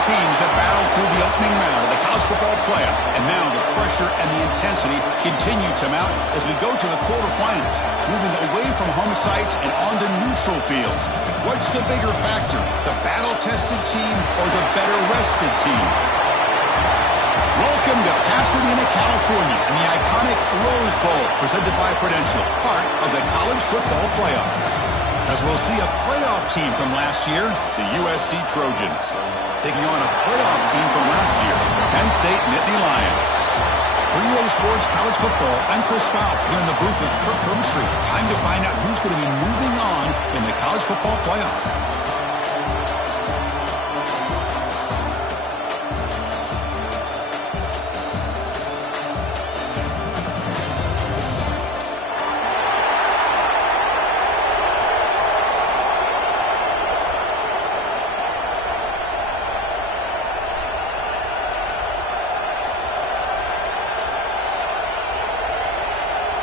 teams have battled through the opening round of the college football playoff, and now the pressure and the intensity continue to mount as we go to the quarterfinals, moving away from home sites and onto neutral fields. What's the bigger factor, the battle-tested team or the better-rested team? Welcome to Pasadena, California, in the iconic Rose Bowl, presented by Prudential, part of the college football playoff. As we'll see a playoff team from last year, the USC Trojans, taking on a playoff team from last year, the Penn State Nittany Lions. For EA Sports College Football, I'm Chris Fowl, here in the booth with Kirk Herbstreit. Time to find out who's going to be moving on in the college football playoff.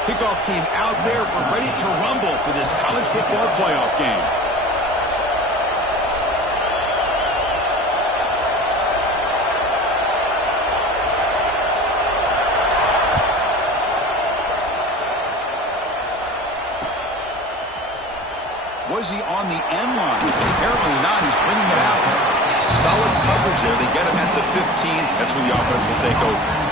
Kickoff team out there. We're ready to rumble for this college football playoff game. Was he on the end line? Apparently not. He's bringing it out. Solid coverage there. They get him at the 15. That's where the offense will take over.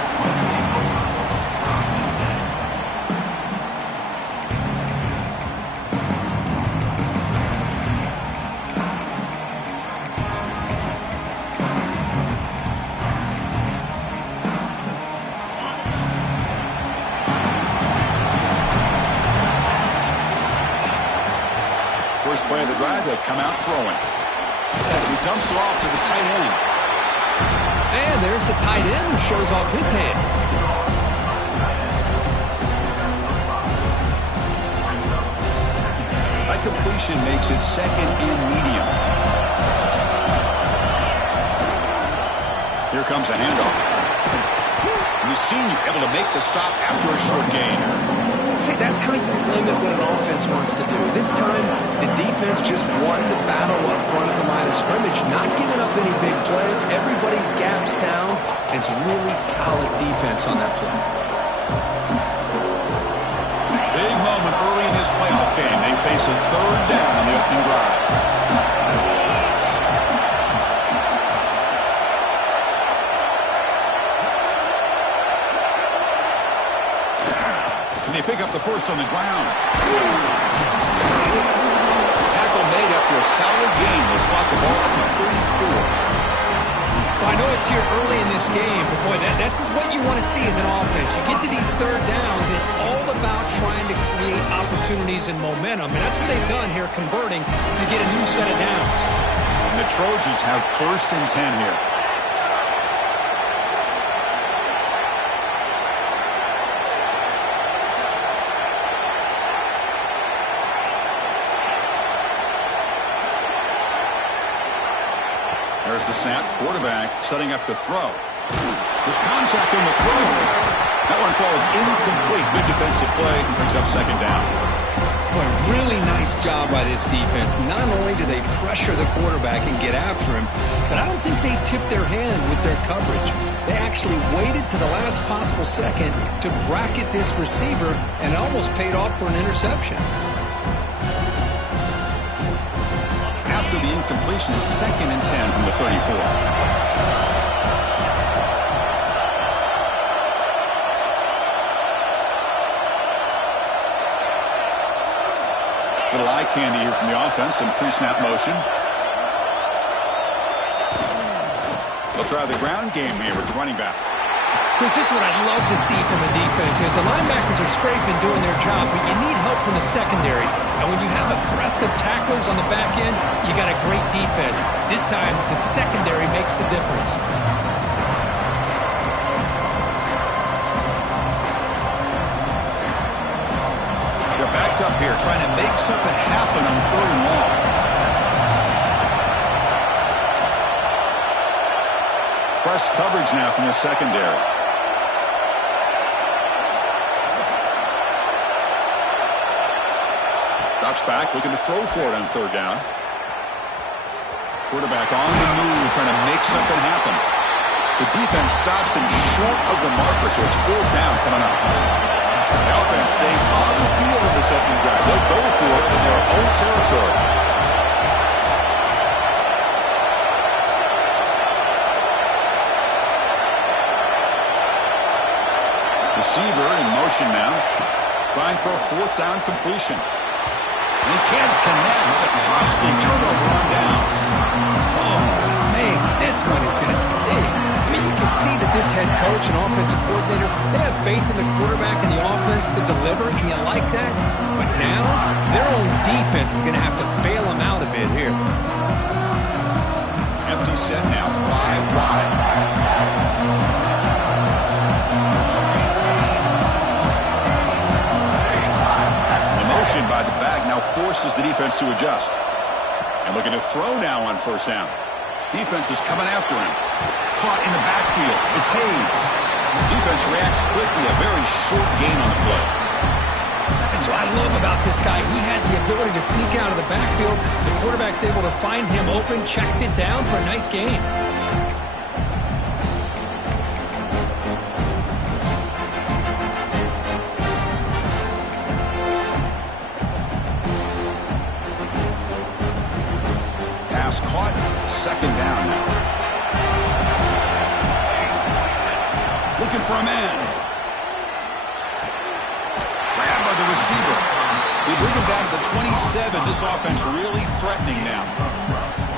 First play of the drive, they'll come out throwing. He dumps it off to the tight end. And there's the tight end who shows off his hands. That completion makes it second and medium. Here comes a handoff. The senior able to make the stop after a short gain. See, that's how you limit what an offense wants to do. This time, the defense just won the battle up front at the line of scrimmage, not giving up any big plays. Everybody's gap sound. It's really solid defense on that play. Big moment early in this playoff game. They face a third down on the opening drive. They pick up the first on the ground. Tackle made after a solid gain. Will spot the ball at the 34. Well, I know it's here early in this game, but boy, that's just what you want to see as an offense. You get to these third downs, it's all about trying to create opportunities and momentum, and that's what they've done here, converting to get a new set of downs. And the Trojans have 1st and 10 here. There's the snap. Quarterback setting up the throw. There's contact on the throw. That one falls incomplete. Good defensive play. Brings up second down. Boy, really nice job by this defense. Not only do they pressure the quarterback and get after him, but I don't think they tipped their hand with their coverage. They actually waited to the last possible second to bracket this receiver, and it almost paid off for an interception. After the incompletion, is 2nd and 10 from the 34. Little eye candy here from the offense, some pre-snap motion. They'll try the ground game here with the running back. Chris, this is what I'd love to see from a defense is the linebackers are scraping, doing their job, but you need help from the secondary. And when you have aggressive tacklers on the back end, you got a great defense. This time, the secondary makes the difference. They're backed up here, trying to make something happen on 3rd and long. Press coverage now from the secondary. Drops back, looking to throw for it on 3rd down. Quarterback on the move, trying to make something happen. The defense stops him short of the marker, so it's 4th down coming up. The offense stays on the field in this opening drive. They'll go for it in their own territory. Receiver in motion now, trying for a 4th down completion. And he can't connect. It's a costly turnover on downs. Oh, man, this one is going to sting. I mean, you can see that this head coach and offensive coordinator, they have faith in the quarterback and the offense to deliver, and you like that. But now, their own defense is going to have to bail them out a bit here. Empty set now, 5 wide. By the back now forces the defense to adjust. And looking to throw now on 1st down. Defense is coming after him. Caught in the backfield. It's Hayes. Defense reacts quickly. A very short gain on the play. That's what I love about this guy. He has the ability to sneak out of the backfield. The quarterback's able to find him open, checks it down for a nice gain. Caught, 2nd down now. Looking for a man. Grabbed by the receiver. We bring him down to the 27. This offense really threatening now.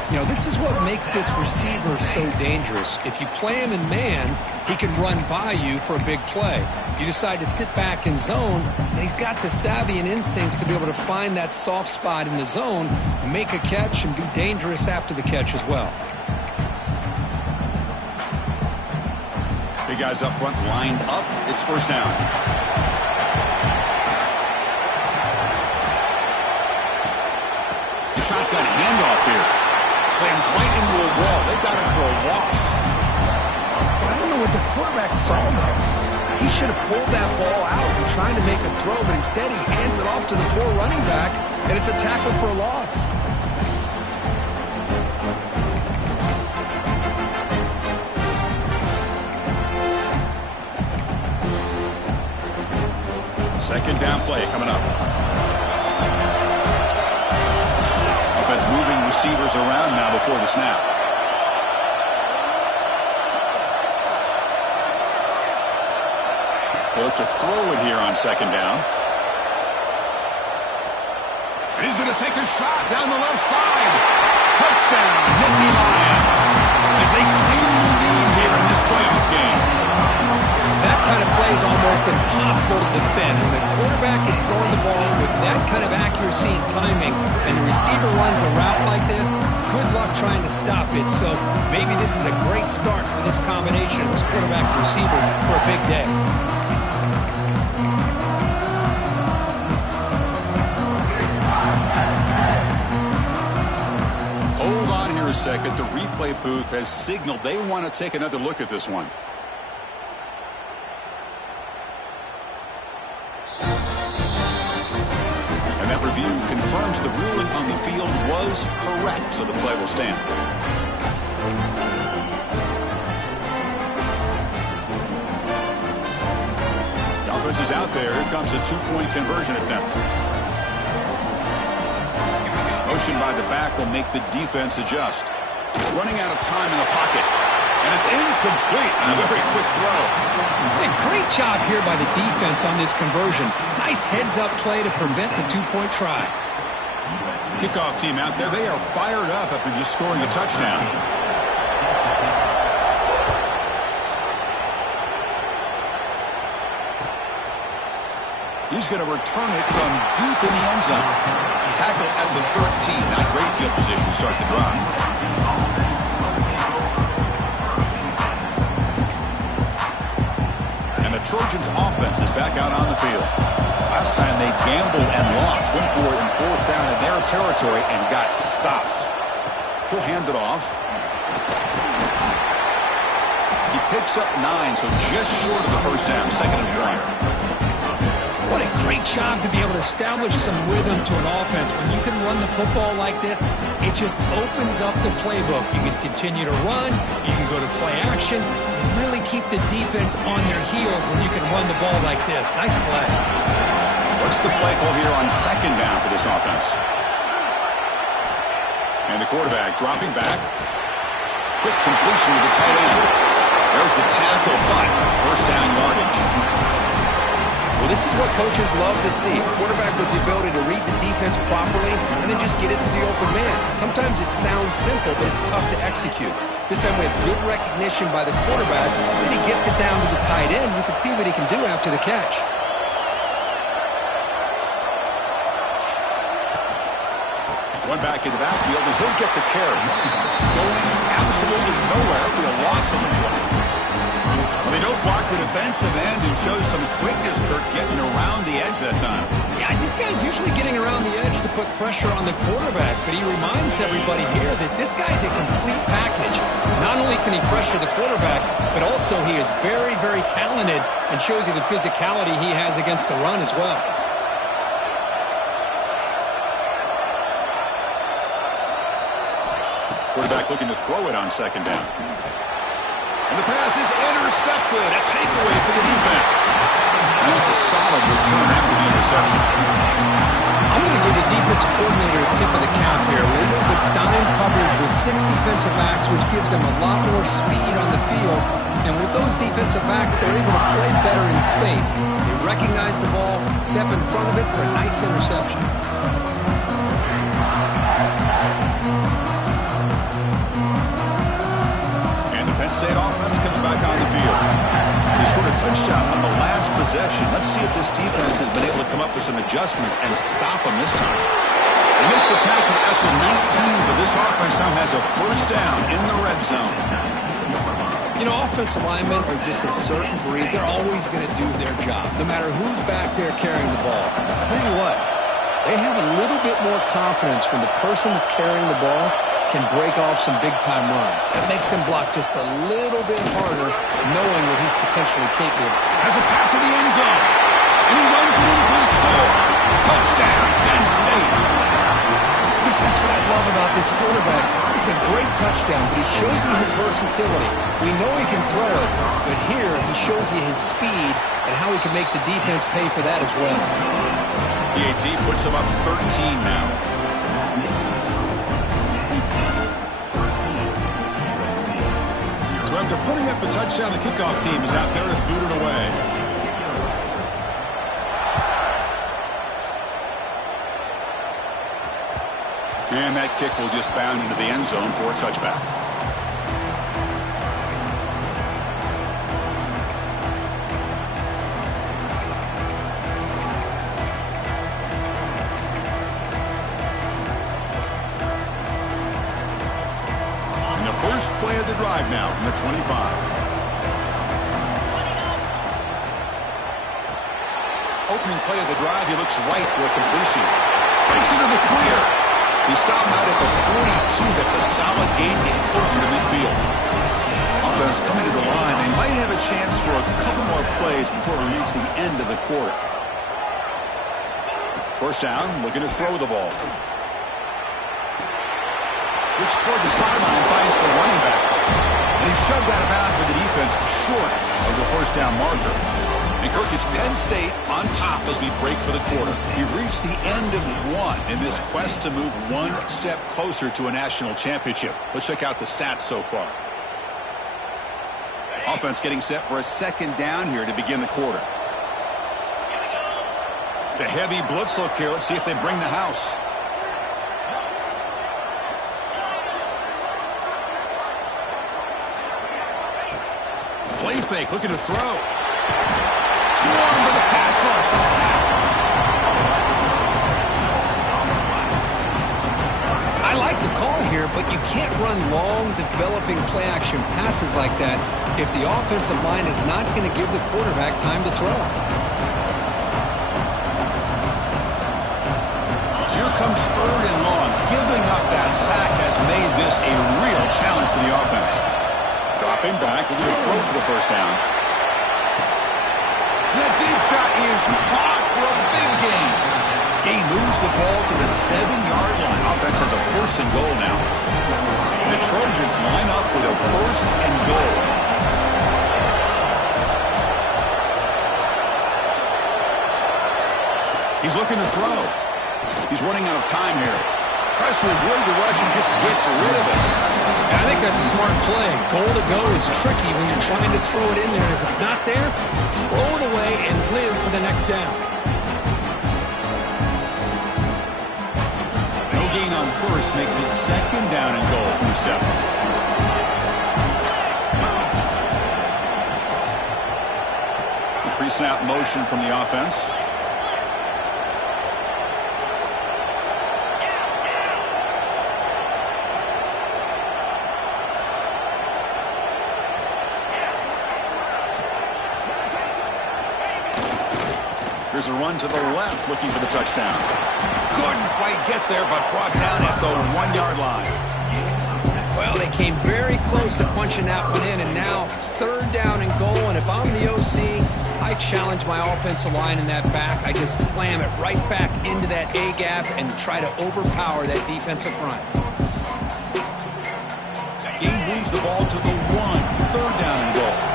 You know, this is what makes this receiver so dangerous. If you play him in man, he can run by you for a big play. You decide to sit back in zone, and he's got the savvy and instincts to be able to find that soft spot in the zone, make a catch, and be dangerous after the catch as well. Big guys up front lined up. It's 1st down. The shotgun handoff here. Slams right into a wall. They've got him for a loss. I don't know what the quarterback saw there. He should have pulled that ball out and trying to make a throw, but instead he hands it off to the poor running back, and it's a tackle for a loss. Second down play coming up. Offense moving receivers around now before the snap. They look to throw it here on 2nd down. And he's going to take a shot down the left side. Touchdown, Nittany Lions, as they claim the lead here in this playoff game. That kind of play is almost impossible to defend. When the quarterback is throwing the ball with that kind of accuracy and timing, and the receiver runs a route like this, good luck trying to stop it. So maybe this is a great start for this combination of this quarterback and receiver for a big day. Hold on here a second. The replay booth has signaled they want to take another look at this one. And that review confirms the ruling on the field was correct, so the play will stand. The offense is out there. Here comes a 2-point conversion attempt. Motion by the back will make the defense adjust. Running out of time in the pocket. And it's incomplete. A very quick throw. A great job here by the defense on this conversion. Nice heads-up play to prevent the 2-point try. Kickoff team out there. They are fired up after just scoring a touchdown. He's going to return it from deep in the end zone. Tackle at the 13. Not great field position to start the drive. And the Trojans offense is back out on the field. Last time they gambled and lost. Went for it in 4th down in their territory and got stopped. He'll hand it off. He picks up 9, so just short of the 1st down. 2nd and 1. What a great job to be able to establish some rhythm to an offense. When you can run the football like this, it just opens up the playbook. You can continue to run, you can go to play action, and really keep the defense on their heels when you can run the ball like this. Nice play. What's the play call here on second down for this offense? And the quarterback dropping back. Quick completion to the tight end. There's the tackle, but first down yardage. Well, this is what coaches love to see. A quarterback with the ability to read the defense properly and then just get it to the open man. Sometimes it sounds simple, but it's tough to execute. This time we have good recognition by the quarterback. Then he gets it down to the tight end. You can see what he can do after the catch. One back in the backfield, and he'll get the carry. Going absolutely nowhere for a loss on the play. Well, they don't block the defensive end and show some quickness, Kirk, getting around the edge that time. Yeah, this guy's usually getting around the edge to put pressure on the quarterback, but he reminds everybody here that this guy's a complete package. Not only can he pressure the quarterback, but also he is very, very talented and shows you the physicality he has against the run as well. Quarterback looking to throw it on second down. And the pass is intercepted. A takeaway for the defense. And it's a solid return after the interception. I'm going to give the defensive coordinator a tip of the cap here. We went with dime coverage with 6 defensive backs, which gives them a lot more speed on the field. And with those defensive backs, they're able to play better in space. They recognize the ball, step in front of it for a nice interception. State offense comes back on the field. He scored a touchdown on the last possession. Let's see if this defense has been able to come up with some adjustments and stop them this time. They make the tackle at the 19, but this offense now has a first down in the red zone. You know, offensive linemen are just a certain breed. They're always going to do their job, no matter who's back there carrying the ball. I'll tell you what, they have a little bit more confidence when the person that's carrying the ball can break off some big-time runs. That makes him block just a little bit harder, knowing what he's potentially capable of. Has a pass to the end zone, and he runs it in for the score. Touchdown, Penn State. Yes, that's what I love about this quarterback. It's a great touchdown, but he shows you his versatility. We know he can throw it, but here he shows you his speed and how he can make the defense pay for that as well. The AT puts him up 13 now. So after putting up a touchdown, the kickoff team is out there to boot it away. And that kick will just bound into the end zone for a touchback. First play of the drive now from the 25. Opening play of the drive, he looks right for a completion. Breaks into the clear. He stopped out at the 42. That's a solid gain, getting closer to midfield. Offense coming to the line. They might have a chance for a couple more plays before we reach the end of the quarter. First down, looking to throw the ball. Looks toward the sideline, finds the running back. And he's shoved out of bounds by the defense short of the first down marker. And Kirk, it's Penn State on top as we break for the quarter. We've reached the end of one in this quest to move one step closer to a national championship. Let's check out the stats so far. Offense getting set for a second down here to begin the quarter. It's a heavy blitz look here. Let's see if they bring the house. Play fake, looking to throw. Swarmed with the pass rush. The sack. I like the call here, but you can't run long, developing play-action passes like that if the offensive line is not going to give the quarterback time to throw. So here comes third and long. Giving up that sack has made this a real challenge for the offense. Dropping back, looking to throw for the first down. That deep shot is caught for a big gain. Gain moves the ball to the 7-yard line. Offense has a 1st and goal now. The Trojans line up with a 1st and goal. He's looking to throw. He's running out of time here. Tries to avoid the rush and just gets rid of it. I think that's a smart play. Goal to go is tricky when you're trying to throw it in there. If it's not there, throw it away and live for the next down. No gain on 1st makes it 2nd down and goal from the 7. The pre-snap motion from the offense. Here's a run to the left, looking for the touchdown. Couldn't quite get there, but brought down at the 1-yard line. Well, they came very close to punching that one in, and now 3rd down and goal. And if I'm the OC, I challenge my offensive line in that back. I just slam it right back into that A-gap and try to overpower that defensive front. Gain moves the ball to the 1. 3rd down and goal.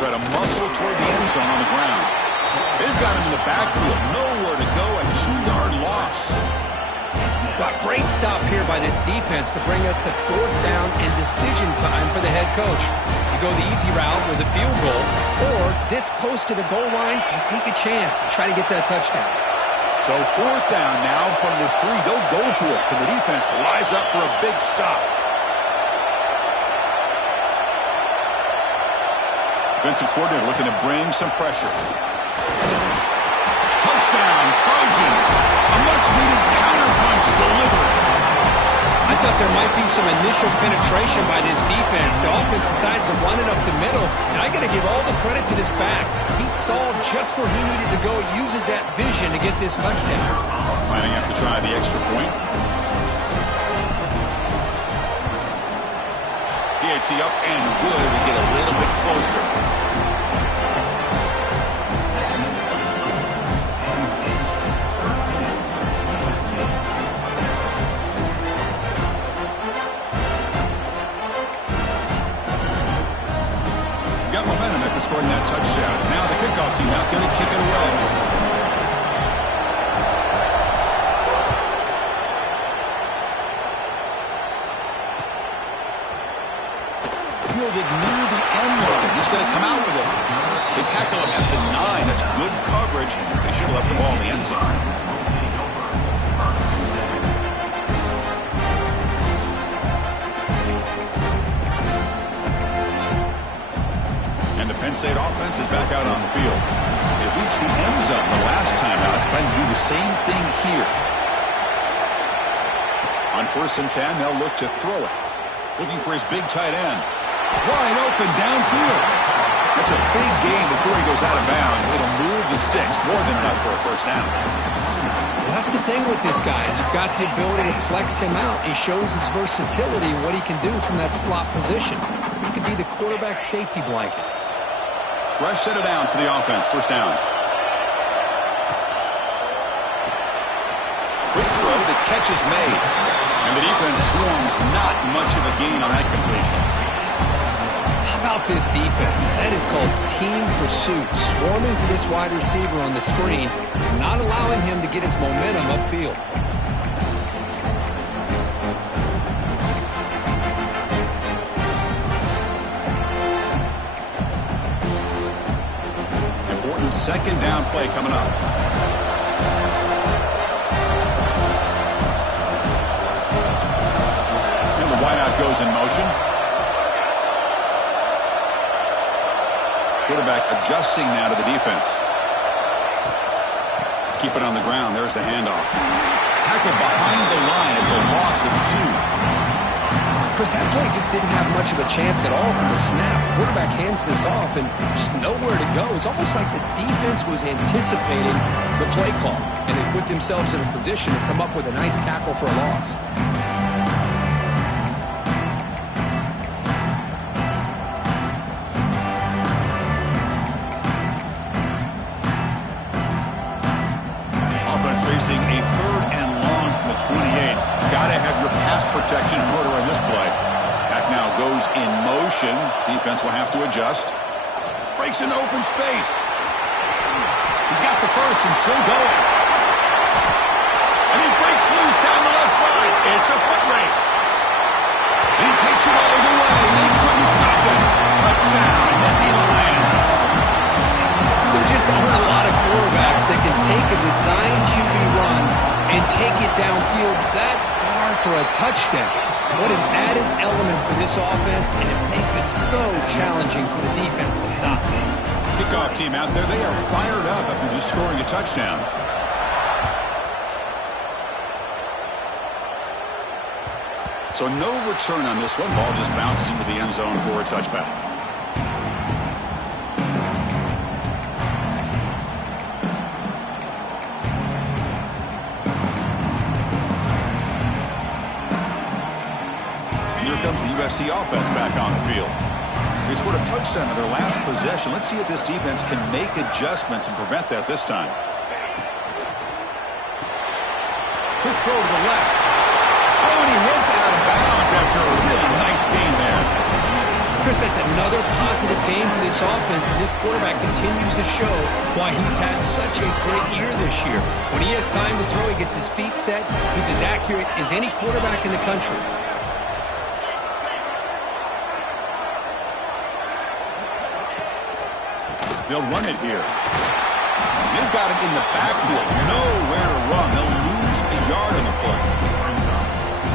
Try to muscle toward the end zone on the ground. They've got him in the backfield. Nowhere to go, a 2-yard loss. Well, great stop here by this defense to bring us to 4th down and decision time for the head coach. You go the easy route with a field goal, or this close to the goal line, you take a chance and try to get that touchdown. So 4th down now from the 3. They'll go for it. Can the defense rise up for a big stop? Defensive coordinator looking to bring some pressure. Touchdown, Trojans. A much-needed counterpunch delivered. I thought there might be some initial penetration by this defense. The offense decides to run it up the middle, and I got to give all the credit to this back. He saw just where he needed to go, uses that vision to get this touchdown. Might have to try the extra point. PAT up and good to get a little bit closer. Got momentum after scoring that touchdown. Now the kickoff team out there to kick it away. Fielded near the end line. He's going to come out with it. They tackle him at the 9. That's good coverage. They should have left the ball in the end zone. And the Penn State offense is back out on the field. They reached the end zone the last time out. Plan to do the same thing here. On 1st and 10, they'll look to throw it. Looking for his big tight end. Wide open downfield. That's a big gain before he goes out of bounds. It'll move the sticks. More than enough for a 1st down. Well, that's the thing with this guy. You've got the ability to flex him out. He shows his versatility and what he can do from that slot position. He could be the quarterback safety blanket. Fresh set of downs for the offense. 1st down. Quick throw. The catch is made. And the defense swarms. Not much of a gain on that completion. How about this defense? That is called team pursuit. Swarming to this wide receiver on the screen, not allowing him to get his momentum upfield. Important 2nd down play coming up. And the wideout goes in motion. Quarterback adjusting now to the defense. Keep it on the ground. There's the handoff. Tackle behind the line. It's a loss of 2. Chris, that play just didn't have much of a chance at all from the snap. Quarterback hands this off and just nowhere to go. It's almost like the defense was anticipating the play call, and they put themselves in a position to come up with a nice tackle for a loss. 28. Got to have your pass protection in order on this play. Back now goes in motion. Defense will have to adjust. Breaks into open space. He's got the first and still going. And he breaks loose down the left side. It's a foot race. And he takes it all the way. They couldn't stop him. Touchdown, Nittany Lions. There just aren't a lot of quarterbacks that can take a design QB run and take it downfield that far for a touchdown. What an added element for this offense, and it makes it so challenging for the defense to stop. Kickoff team out there, they are fired up after just scoring a touchdown. So no return on this one. Ball just bounces into the end zone for a touchback. Comes the USC offense back on the field. They scored a touchdown in their last possession. Let's see if this defense can make adjustments and prevent that this time. Quick throw to the left. Oh, and he heads out of bounds after a really nice game there. Chris, that's another positive game for this offense, and this quarterback continues to show why he's had such a great year this year. When he has time to throw, he gets his feet set. He's as accurate as any quarterback in the country. They'll run it here. They've got it in the backfield. Nowhere to run. They'll lose a yard on the play.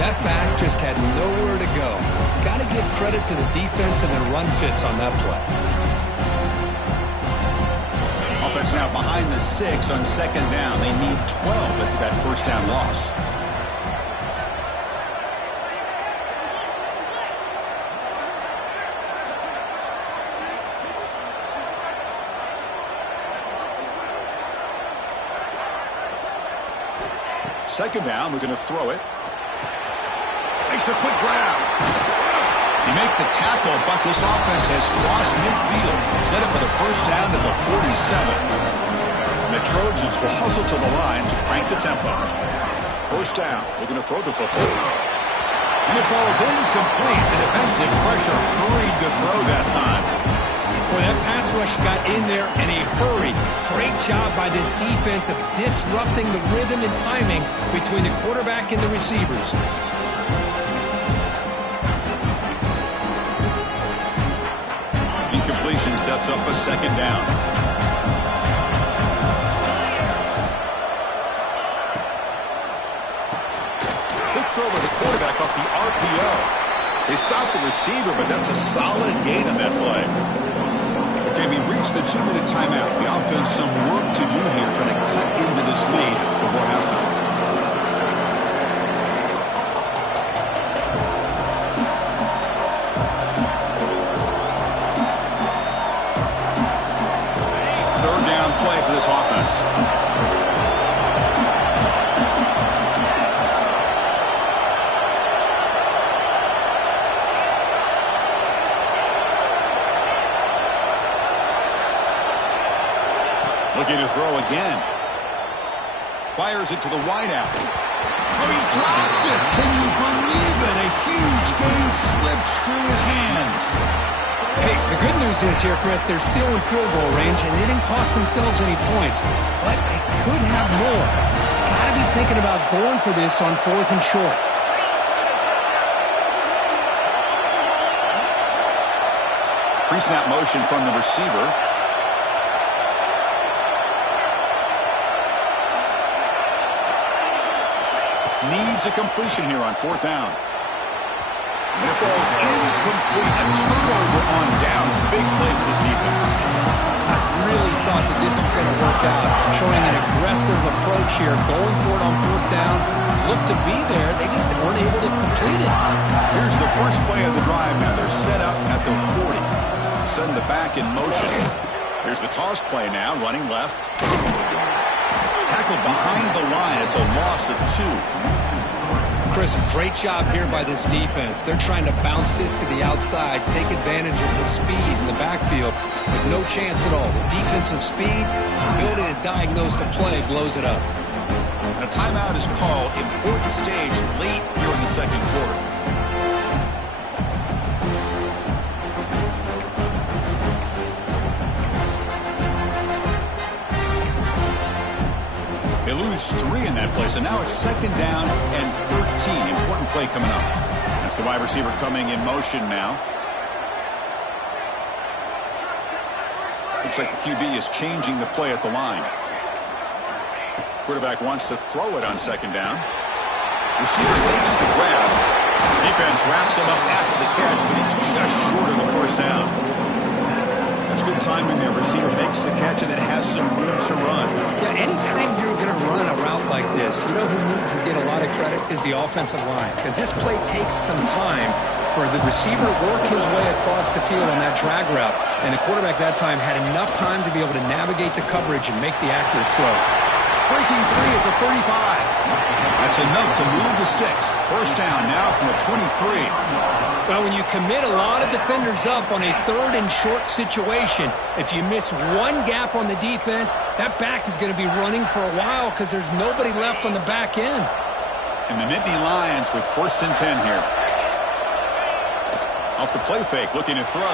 That back just had nowhere to go. Got to give credit to the defense and their run fits on that play. Offense now behind the 6 on second down. They need 12 after that first down loss. Second down, we're going to throw it. Makes a quick grab. You make the tackle, but this offense has crossed midfield. Set up for the first down to the 47. And the Trojans will hustle to the line to crank the tempo. First down, we're going to throw the football. And it falls incomplete. The defensive pressure hurried to throw that time. Boy, that pass rush got in there in a hurry. Great job by this defense of disrupting the rhythm and timing between the quarterback and the receivers. Incompletion sets up a second down. Good throw by the quarterback off the RPO. They stop the receiver, but that's a solid gain on that play. Okay, we reached the 2-minute timeout. The offense some work to do here, trying to cut into this lead before halftime. Third down play for this offense. Looking to throw again. Fires it to the wideout. Oh, he dropped it. Can you believe it? A huge gain slips through his hands. Hey, the good news is here, Chris, they're still in field goal range, and they didn't cost themselves any points. But they could have more. Got to be thinking about going for this on 4th and short. Pre-snap motion from the receiver. Needs a completion here on 4th down. And it falls incomplete. A turnover on downs. Big play for this defense. I really thought that this was going to work out, showing an aggressive approach here, going for it on 4th down. Looked to be there. They just weren't able to complete it. Here's the first play of the drive now. They're set up at the 40. Send the back in motion. Here's the toss play now, running left. Tackled behind the line. It's a loss of 2. Chris, great job here by this defense. They're trying to bounce this to the outside, take advantage of the speed in the backfield, with no chance at all. The defensive speed, ability to diagnose the play, blows it up. A timeout is called. Important stage late here in the second quarter. They lose 3 in that play, so now it's second down and 13. Important play coming up. That's the wide receiver coming in motion now. Looks like the QB is changing the play at the line. Quarterback wants to throw it on second down. Receiver makes the grab. Defense wraps him up after the catch, but he's just short of the first down. That's good timing there. Receiver makes the catch and then has some room to run. Yeah, anytime you're going to run a route like this, you know who needs to get a lot of credit is the offensive line, because this play takes some time for the receiver to work his way across the field on that drag route, and the quarterback that time had enough time to be able to navigate the coverage and make the accurate throw. Breaking free at the 35. That's enough to move the sticks. First down now from the 23. Well, when you commit a lot of defenders up on a third and short situation, if you miss one gap on the defense, that back is going to be running for a while because there's nobody left on the back end. And the Nittany Lions with first and 10 here. Off the play fake, looking to throw.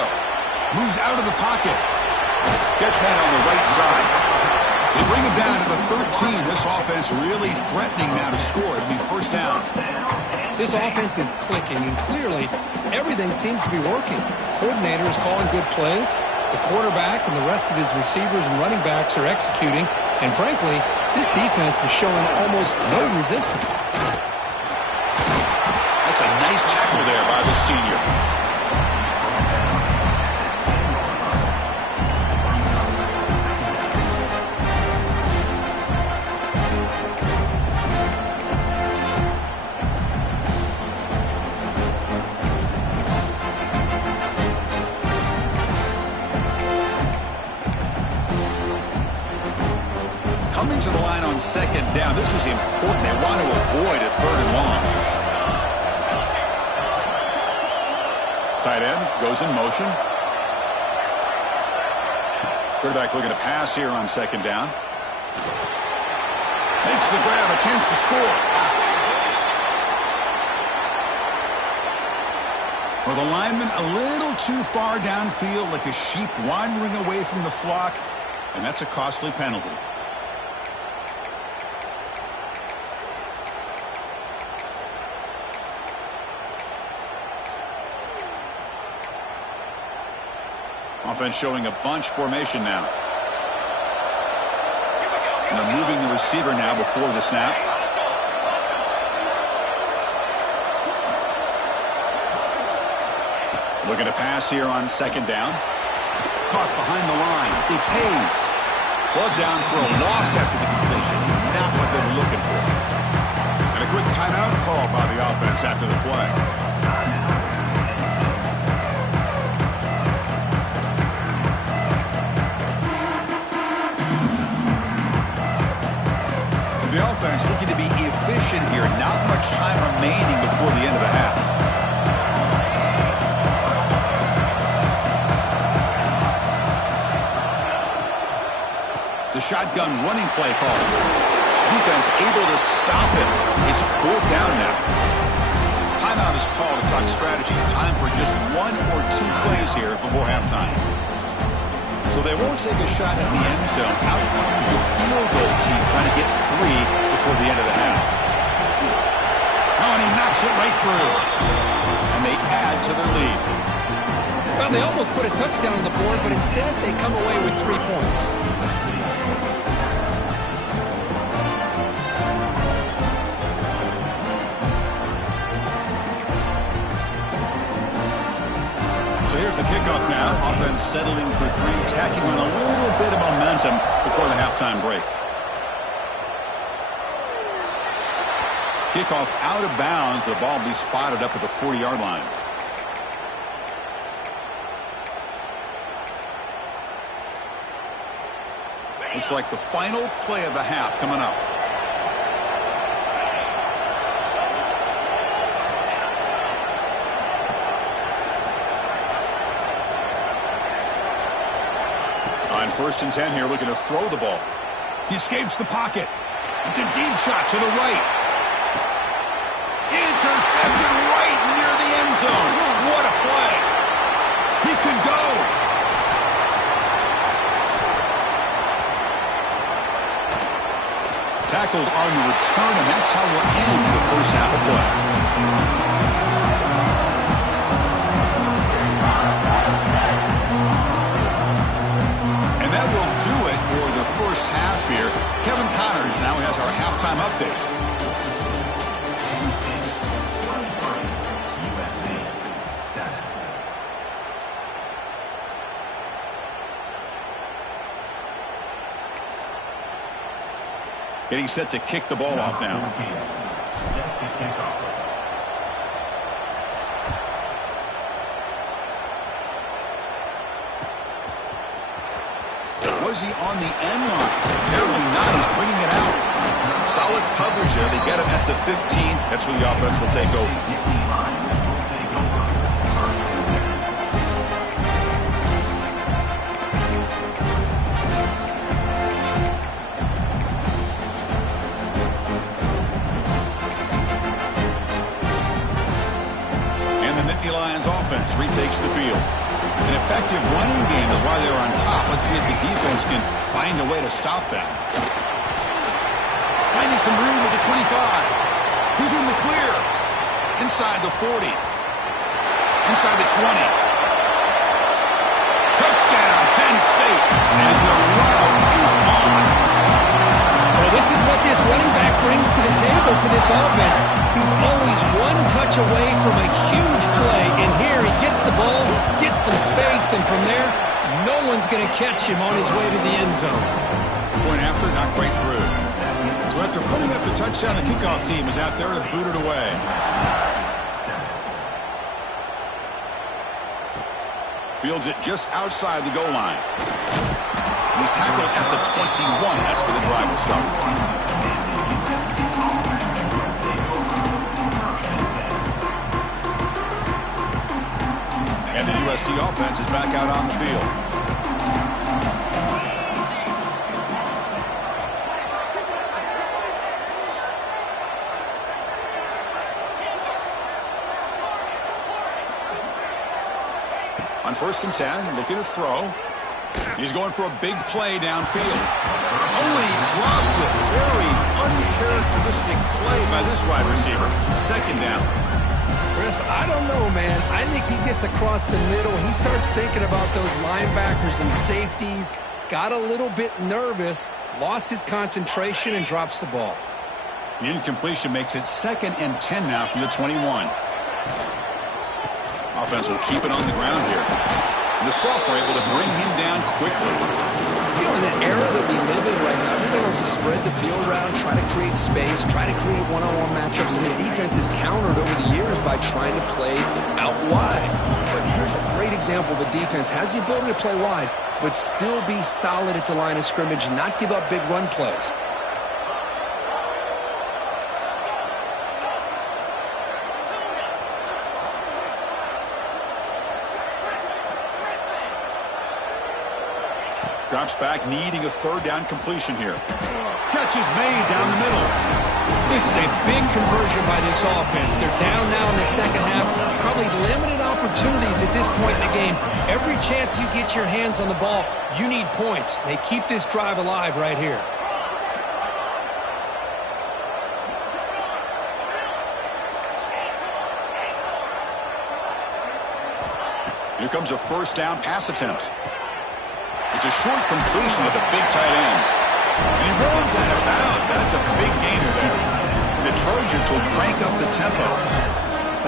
Moves out of the pocket. Catch made on the right side. They bring him down to the 13. This offense really threatening now to score. It'll be first down. This offense is clicking, and clearly everything seems to be working. The coordinator is calling good plays. The quarterback and the rest of his receivers and running backs are executing. And frankly, this defense is showing almost no resistance. That's a nice tackle there by the senior. Coming to the line on second down. This is important. They want to avoid a third and long. Tight end goes in motion. Quarterback looking to pass here on second down. Makes the grab, a chance to score. Well, the lineman a little too far downfield, like a sheep wandering away from the flock, and that's a costly penalty. Offense showing a bunch formation now. And they're moving the receiver now before the snap. Looking to pass here on second down. Caught behind the line. It's Hayes. Brought down for a loss after the completion. Not what they were looking for. And a quick timeout call by the offense after the play. The offense looking to be efficient here. Not much time remaining before the end of the half. The shotgun running play call. Defense able to stop it. It's fourth down now. Timeout is called to talk strategy. Time for just 1 or 2 plays here before halftime. So they won't take a shot at the end zone. Out comes the field goal team trying to get 3 before the end of the half. Oh, and he knocks it right through. And they add to their lead. Well, they almost put a touchdown on the board, but instead they come away with 3 points. So here's the kickoff now. Offense settling for 3, tacking on a little bit of momentum before the halftime break. Kickoff out of bounds. The ball will be spotted up at the 40-yard line. Looks like the final play of the half coming up. On first and 10 here, looking to throw the ball. He escapes the pocket. It's a deep shot to the right. Intercepted right near the end zone. What a play. He could go. Tackled on the return, and that's how we'll end the first half of play. And that will do it for the first half here. Kevin Connors now has our halftime update. Getting set to kick the ball off now. Was he on the end line? Apparently not. He's bringing it out. Solid coverage there. They get him at the 15. That's where the offense will take over. Lions offense retakes the field. An effective running game is why they're on top. Let's see if the defense can find a way to stop them. Finding some room at the 25. Who's in the clear? Inside the 40. Inside the 20. Touchdown, Penn State. And the run is on. Well, this is what this running back brings to the table for this offense. He's always one touch away from a huge play. And here he gets the ball, gets some space, and from there, no one's going to catch him on his way to the end zone. Point after, not quite through. So after putting up the touchdown, the kickoff team is out there to boot it away. Fields it just outside the goal line. He's tackled at the 21. That's where the drive will start. And the USC offense is back out on the field. On 1st and 10, looking to throw. He's going for a big play downfield. Only dropped it. Very uncharacteristic play by this wide receiver. 2nd down. Chris, I don't know, man. I think he gets across the middle. He starts thinking about those linebackers and safeties. Got a little bit nervous, lost his concentration, and drops the ball. The incompletion makes it 2nd and 10 now from the 21. Offense will keep it on the ground here. And the Salts were able to bring him down quickly. You know, in the era that we live in right now, everybody wants to spread the field around, try to create space, try to create one-on-one matchups, and the defense is countered over the years by trying to play out wide. But here's a great example of a defense has the ability to play wide, but still be solid at the line of scrimmage, not give up big run plays. Drops back, needing a 3rd down completion here. Catch is made down the middle. This is a big conversion by this offense. They're down now in the 2nd half. Probably limited opportunities at this point in the game. Every chance you get your hands on the ball, you need points. They keep this drive alive right here. Here comes a 1st down pass attempt. It's a short completion with a big tight end. And he rolls that about. That's a big gainer there. And the Trojans will crank up the tempo.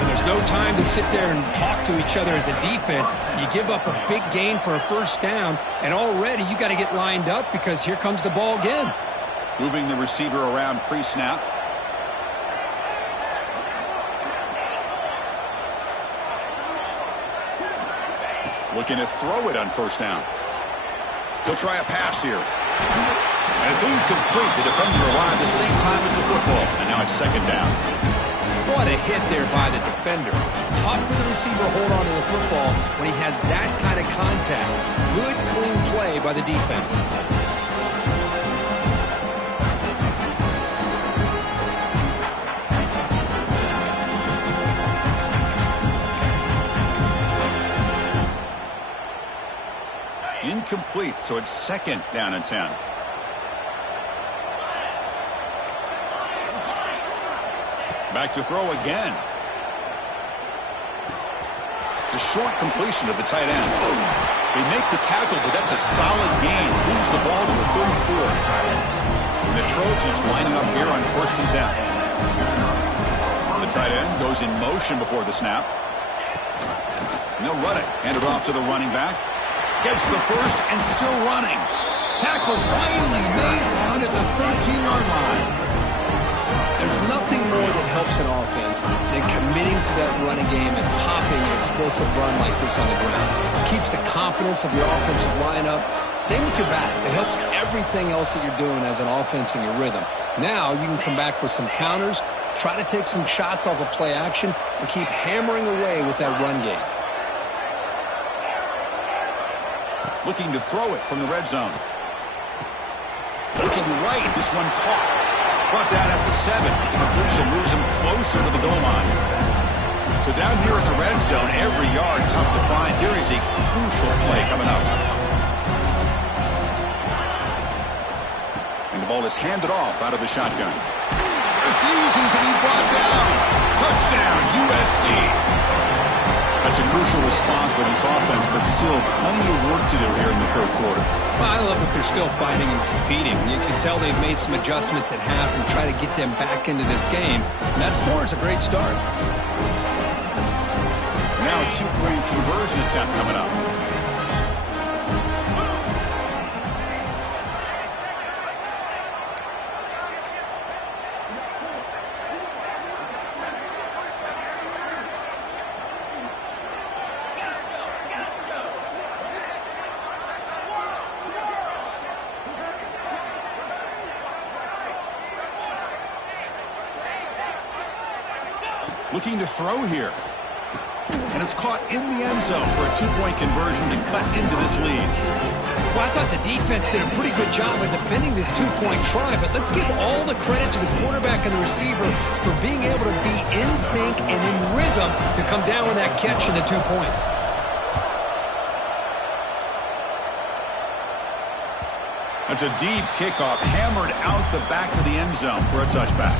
And there's no time to sit there and talk to each other as a defense. You give up a big gain for a 1st down, and already you got to get lined up because here comes the ball again. Moving the receiver around pre-snap. Looking to throw it on 1st down. He'll try a pass here. And it's incomplete. The defender arrived at the same time as the football. And now it's 2nd down. What a hit there by the defender. Tough for the receiver to hold on to the football when he has that kind of contact. Good, clean play by the defense. incomplete, so it's 2nd down and 10. Back to throw again. The short completion of the tight end. They make the tackle, but that's a solid gain. Moves the ball to the 34. And the Trojans lining up here on 1st and 10. The tight end goes in motion before the snap. And they'll run it. Hand it off to the running back. Gets the first and still running. Tackle finally made down at the 13-yard line. There's nothing more that helps an offense than committing to that running game and popping an explosive run like this on the ground. It keeps the confidence of your offensive line up. Same with your back. It helps everything else that you're doing as an offense in your rhythm. Now you can come back with some counters, try to take some shots off of play action, and keep hammering away with that run game. Looking to throw it from the red zone. Looking right. This one caught. Brought down at the 7. The completion moves him closer to the goal line. So down here in the red zone, every yard tough to find. Here is a crucial play coming up. And the ball is handed off out of the shotgun. Refusing to be brought down. Touchdown, USC. That's a crucial response by this offense, but still plenty of work to do here in the 3rd quarter. Well, I love that they're still fighting and competing. You can tell they've made some adjustments at half and try to get them back into this game. And that score is a great start. Now a 2-point conversion attempt coming up. Looking to throw here. And it's caught in the end zone for a 2-point conversion to cut into this lead. Well, I thought the defense did a pretty good job of defending this 2-point try, but let's give all the credit to the quarterback and the receiver for being able to be in sync and in rhythm to come down with that catch and the 2 points. That's a deep kickoff, hammered out the back of the end zone for a touchback.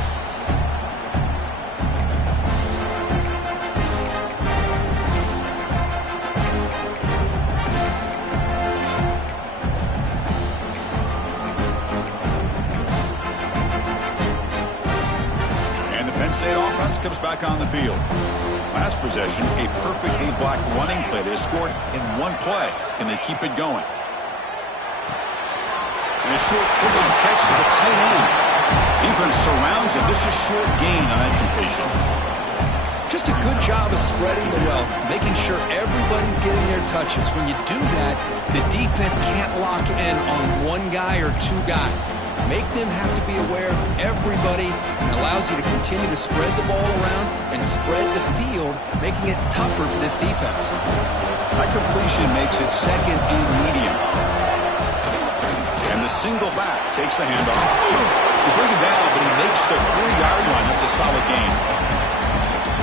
Comes back on the field. Last possession, a perfect A-block running play. They scored in one play. Can they keep it going? And a short pitch and catch to the tight end. Defense surrounds him. Just a short gain on that completion. Just a good job of spreading the wealth, making sure everybody's getting their touches. When you do that, the defense can't lock in on one guy or 2 guys. Make them have to be aware of everybody, and allows you to continue to spread the ball around and spread the field, making it tougher for this defense. That completion makes it 2nd and medium. And the single back takes the handoff. They bring it down, but he makes the 3-yard line. That's a solid gain.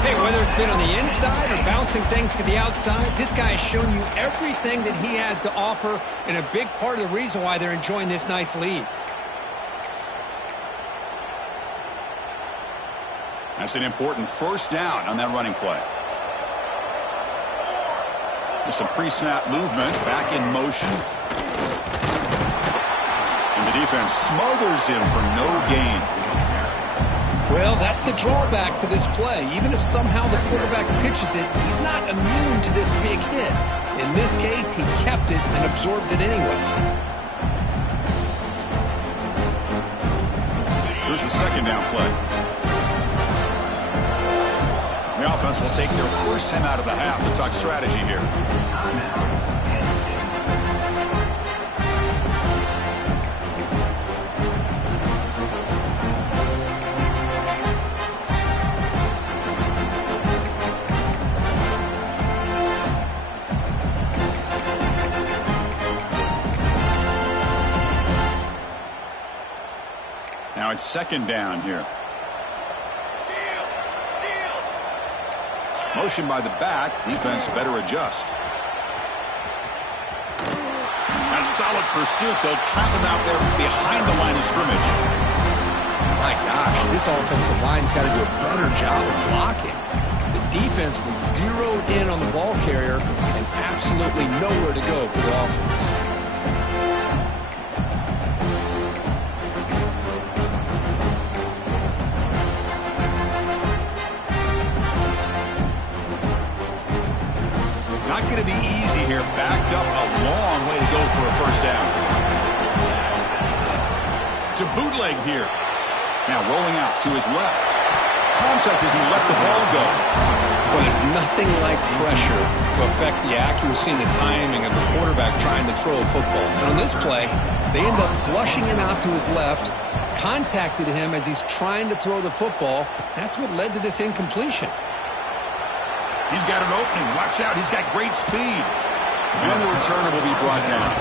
Hey, whether it's been on the inside or bouncing things to the outside, this guy has shown you everything that he has to offer, and a big part of the reason why they're enjoying this nice lead. That's an important 1st down on that running play. There's some pre-snap movement, back in motion. And the defense smothers him for no gain. Well, that's the drawback to this play. Even if somehow the quarterback pitches it, he's not immune to this big hit. In this case, he kept it and absorbed it anyway. Here's the 2nd down play. The offense will take their first time out of the half to talk strategy here. Now it's 2nd down here. Motion by the back. Defense better adjust. And on solid pursuit. They'll trap him out there behind the line of scrimmage. My gosh, this offensive line's got to do a better job of blocking. The defense was zeroed in on the ball carrier and absolutely nowhere to go for the offense. Not going to be easy here. Backed up a long way to go for a first down. To bootleg here. Now rolling out to his left. Contact as he let the ball go. Well, there's nothing like pressure to affect the accuracy and the timing of the quarterback trying to throw a football. And on this play, they end up flushing him out to his left, contacted him as he's trying to throw the football. That's what led to this incompletion. He's got an opening. Watch out. He's got great speed. And the returner will be brought down.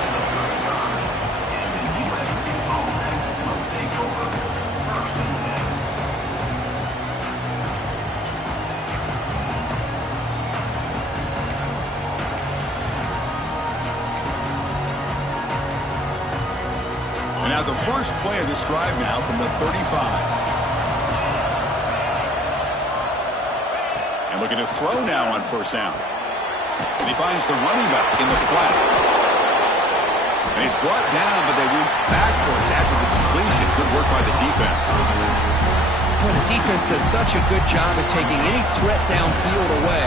And now the first play of this drive now from the 35. And looking to throw now on first down. And he finds the running back in the flat. And he's brought down, but they went backwards after the completion. Good work by the defense. Boy, the defense does such a good job of taking any threat downfield away.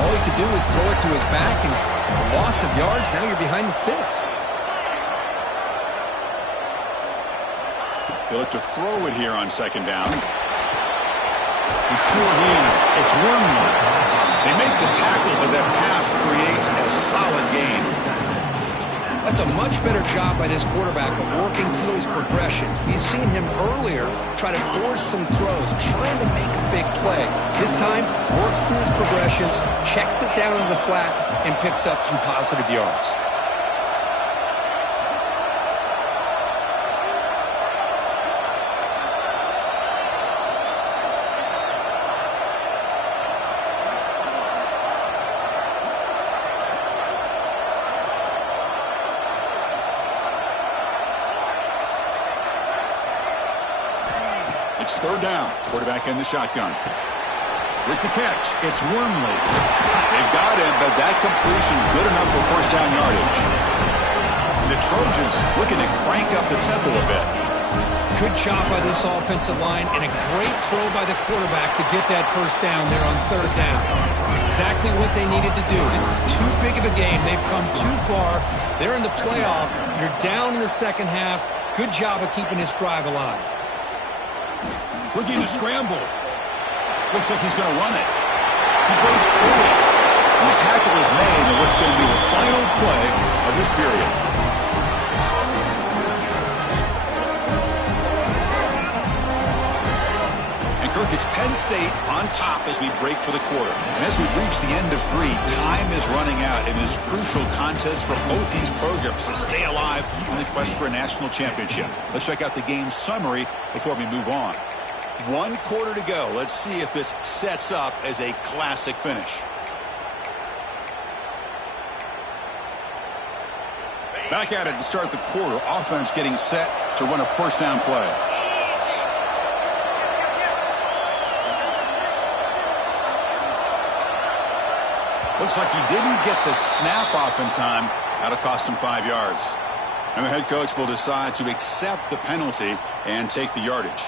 All he could do is throw it to his back, and a loss of yards, now you're behind the sticks. They look to throw it here on second down. With sure hands, it's Wormley. They make the tackle, but that pass creates a solid gain. That's a much better job by this quarterback of working through his progressions. We've seen him earlier try to force some throws, trying to make a big play. This time, works through his progressions, checks it down in the flat, and picks up some positive yards. It's third down. Quarterback in the shotgun. With the catch, it's Wormley. They've got him, but that completion good enough for first down yardage. The Trojans looking to crank up the tempo a bit. Good job by this offensive line and a great throw by the quarterback to get that first down there on third down. It's exactly what they needed to do. This is too big of a game. They've come too far. They're in the playoff. You're down in the second half. Good job of keeping this drive alive. Looking to scramble. Looks like he's going to run it. He breaks through it. And the tackle is made in what's going to be the final play of this period. And Kirk, it's Penn State on top as we break for the quarter. And as we reach the end of 3, time is running out in this crucial contest for both these programs to stay alive in the quest for a national championship. Let's check out the game summary before we move on. 1 quarter to go. Let's see if this sets up as a classic finish. Back at it to start the quarter. Offense getting set to run a first down play. Looks like he didn't get the snap off in time. That'll cost him 5 yards. And the head coach will decide to accept the penalty and take the yardage.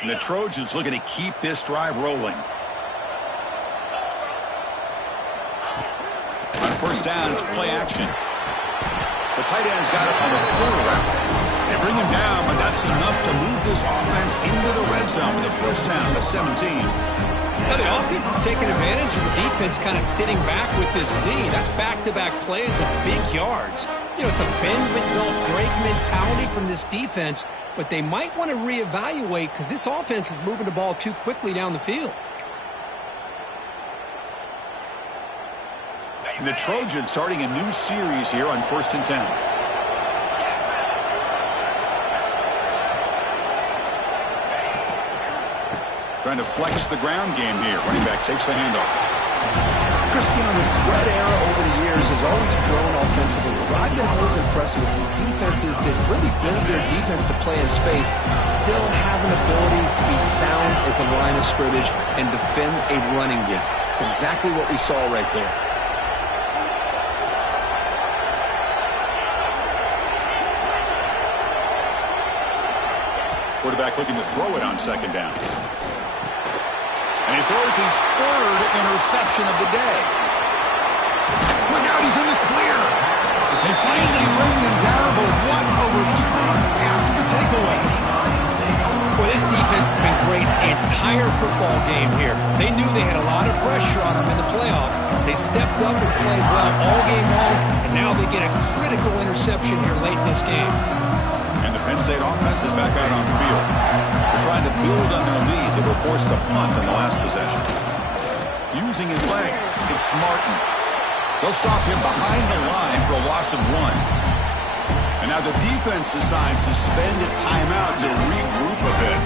And the Trojans looking to keep this drive rolling. On first down, it's play action. The tight end's got it on the quarter route. They bring him down, but that's enough to move this offense into the red zone with a first down, a 17. Now the offense is taking advantage of the defense kind of sitting back with this lead. That's back-to-back plays of big yards. You know, it's a bend but don't break mentality from this defense, but they might want to reevaluate because this offense is moving the ball too quickly down the field. And the Trojans starting a new series here on 1st and 10. Trying to flex the ground game here. Running back takes the handoff. Christian, the spread era over the years has always grown offensively. But I've been always impressed with defenses that really build their defense to play in space, still have an ability to be sound at the line of scrimmage and defend a running game. It's exactly what we saw right there. Quarterback looking to throw it on second down. And he throws his third interception of the day. Look out, he's in the clear. They finally bring him down, but what a return after the takeaway. Well, this defense has been great the entire football game here. They knew they had a lot of pressure on them in the playoff. They stepped up and played well all game long, and now they get a critical interception here late in this game. And the Penn State offense is back out on the field. They're trying to build on their lead. They were forced to punt on the last possession. Using his legs, it's Martin. They'll stop him behind the line for a loss of 1. And now the defense decides to spend a timeout to regroup a bit.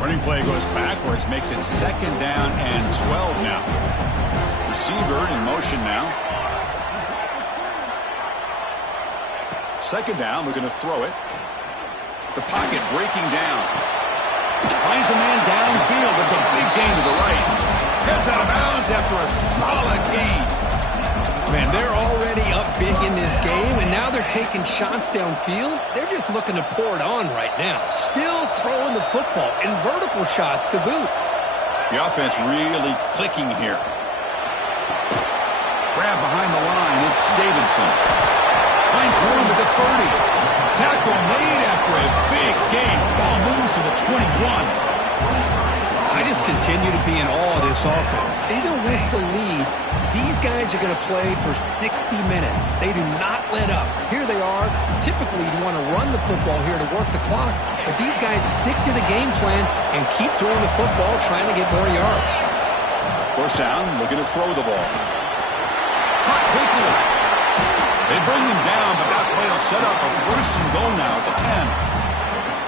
Running play goes backwards, makes it second down and 12 now. Receiver in motion now. Second down, we're going to throw it. The pocket breaking down. Finds a man downfield. It's a big gain to the right. Heads out of bounds after a solid gain. Man, they're already up big in this game, and now they're taking shots downfield. They're just looking to pour it on right now. Still throwing the football, and vertical shots to boot. The offense really clicking here. Grab behind the line. It's Davidson. Finds room at the 30. Tackle made after a big gain. Ball moves to the 21. I just continue to be in awe of this offense. Even with the lead, these guys are going to play for 60 minutes. They do not let up. Here they are. Typically, you want to run the football here to work the clock, but these guys stick to the game plan and keep throwing the football, trying to get more yards. First down, looking to throw the ball. Caught quickly. They bring him down, but that play will set up a first and goal now at the 10.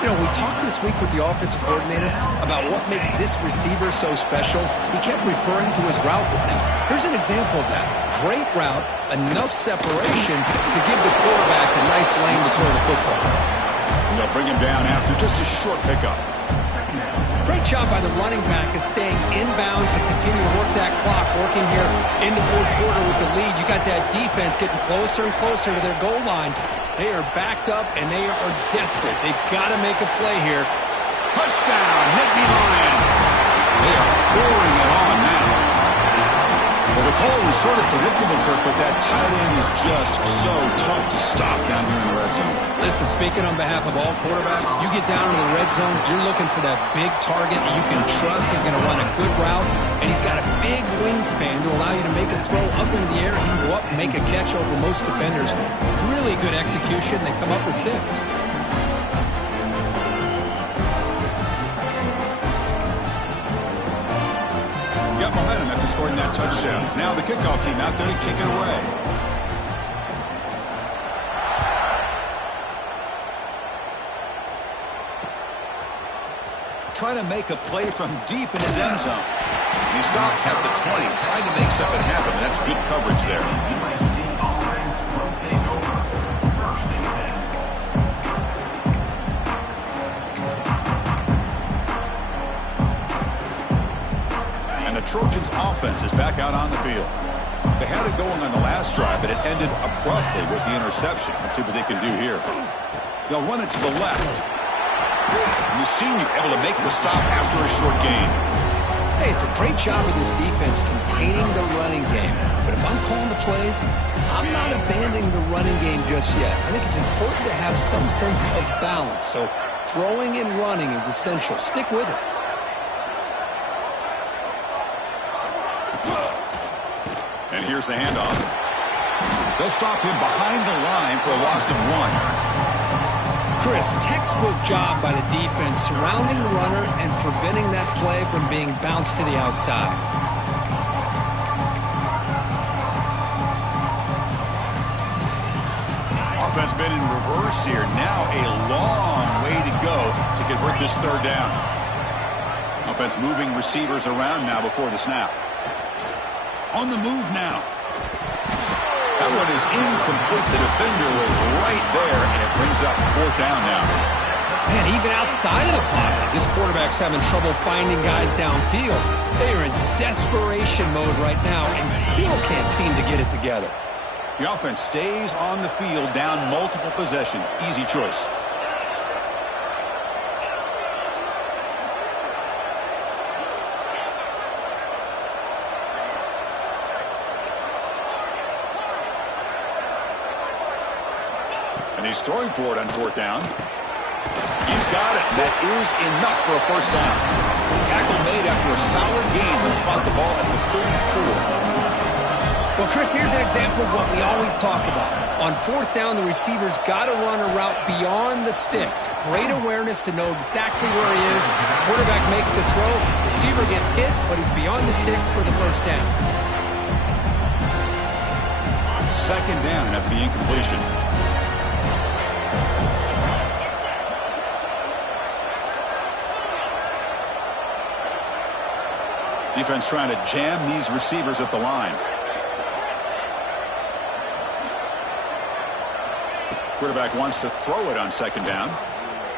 You know, we talked this week with the offensive coordinator about what makes this receiver so special. He kept referring to his route running. Here's an example of that. Great route, enough separation to give the quarterback a nice lane to throw the football. And they'll bring him down after just a short pickup. Great job by the running back is staying inbounds to continue to work that clock, working here in the fourth quarter with the lead. You got that defense getting closer and closer to their goal line. They are backed up, and they are desperate. They've got to make a play here. Touchdown, Nittany Lions. They are pouring it on now. Well, the call was sort of predictable, Kirk, but that tight end is just so tough to stop down here in the red zone. Listen, speaking on behalf of all quarterbacks, you get down to the red zone, you're looking for that big target that you can trust is going to run a good route, and he's got a big wingspan to allow you to make a throw up into the air. He can go up and make a catch over most defenders. Really good execution. They come up with 6. Got momentum after scoring that touchdown. Now the kickoff team out there to kick it away. Trying to make a play from deep in his end zone. He stopped at the 20, trying to make something happen. That's good coverage there. Trojans offense is back out on the field. They had it going on the last drive, but it ended abruptly with the interception. Let's see what they can do here. They'll run it to the left. And the senior able to make the stop after a short gain. Hey, it's a great job of this defense containing the running game. But if I'm calling the plays, I'm not abandoning the running game just yet. I think it's important to have some sense of balance. So throwing and running is essential. Stick with it. And here's the handoff. They'll stop him behind the line for a loss of 1. Chris, textbook job by the defense surrounding the runner and preventing that play from being bounced to the outside. has been in reverse here. Now a long way to go to convert this third down. Offense moving receivers around now before the snap. On the move now. That one is incomplete. The defender was right there, and it brings up fourth down now. Man, even outside of the pocket, this quarterback's having trouble finding guys downfield. They are in desperation mode right now and still can't seem to get it together. The offense stays on the field, down multiple possessions. Easy choice. And he's throwing for it on fourth down. He's got it. That is enough for a first down. Tackle made after a solid gain. They'll spot the ball at the 34. Well, Chris, here's an example of what we always talk about. On fourth down, the receiver's got to run a route beyond the sticks. Great awareness to know exactly where he is. Quarterback makes the throw. Receiver gets hit, but he's beyond the sticks for the first down. Second down after the incompletion. Defense trying to jam these receivers at the line. Quarterback wants to throw it on second down.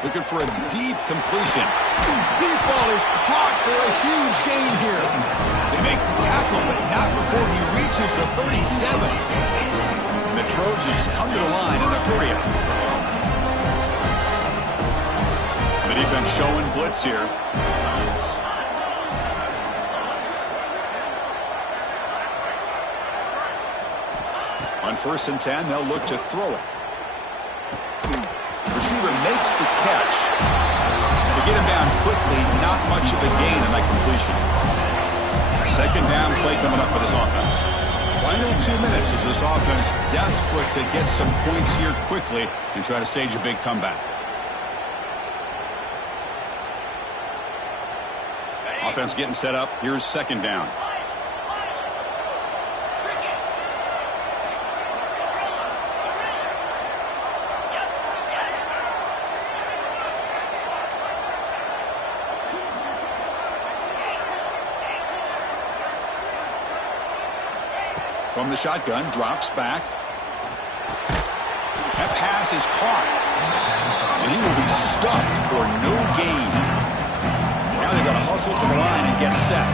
Looking for a deep completion. Deep ball is caught for a huge gain here. They make the tackle, but not before he reaches the 37. And the Trojans come to the line in the hurry up. The defense showing blitz here. On 1st and 10, they'll look to throw it. Receiver makes the catch. To get him down quickly, not much of a gain on that completion. Second down play coming up for this offense. Final 2 minutes as this offense desperate to get some points here quickly and try to stage a big comeback. Offense getting set up. Here's second down. From the shotgun, drops back. That pass is caught. And he will be stuffed for no gain. Now they've got to hustle to the line and get set.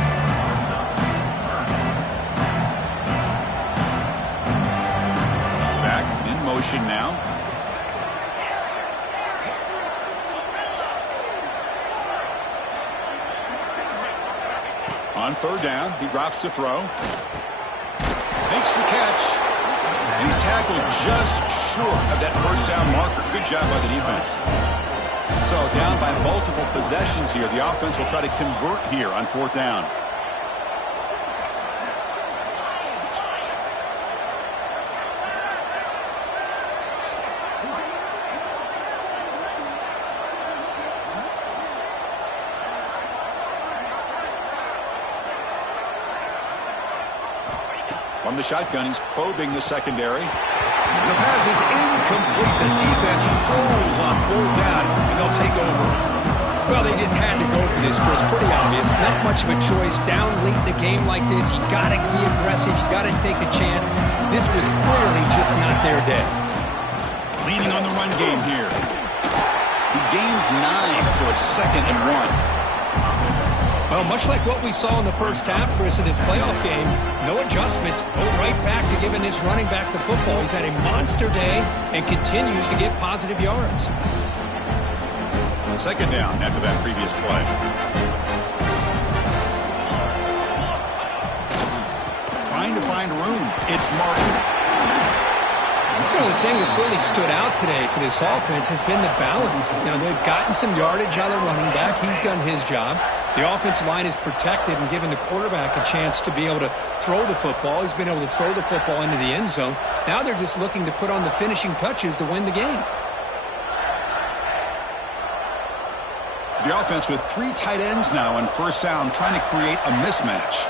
Back in motion now. On third down, he drops to throw. Makes the catch. And he's tackled just short of that first down marker. Good job by the defense. So down by multiple possessions here. The offense will try to convert here on fourth down. From the shotgun, he's probing the secondary. The pass is incomplete. The defense holds on fourth down, and they'll take over. Well, they just had to go for this, Chris. Pretty obvious. Not much of a choice. Down late in the game like this, you got to be aggressive. You got to take a chance. This was clearly just not their day. Leaning on the run game here. He gains 9, so it's 2nd and 1. Well, much like what we saw in the first half, Chris, of this playoff game, no adjustments. Go right back to giving this running back the football. He's had a monster day and continues to get positive yards. Second down after that previous play. Trying to find room. It's Martin. Well, the thing that's really stood out today for this offense has been the balance. Now, they've gotten some yardage out of the running back. He's done his job. The offensive line is protected and given the quarterback a chance to be able to throw the football. He's been able to throw the football into the end zone. Now they're just looking to put on the finishing touches to win the game. The offense with 3 tight ends now on first down, trying to create a mismatch.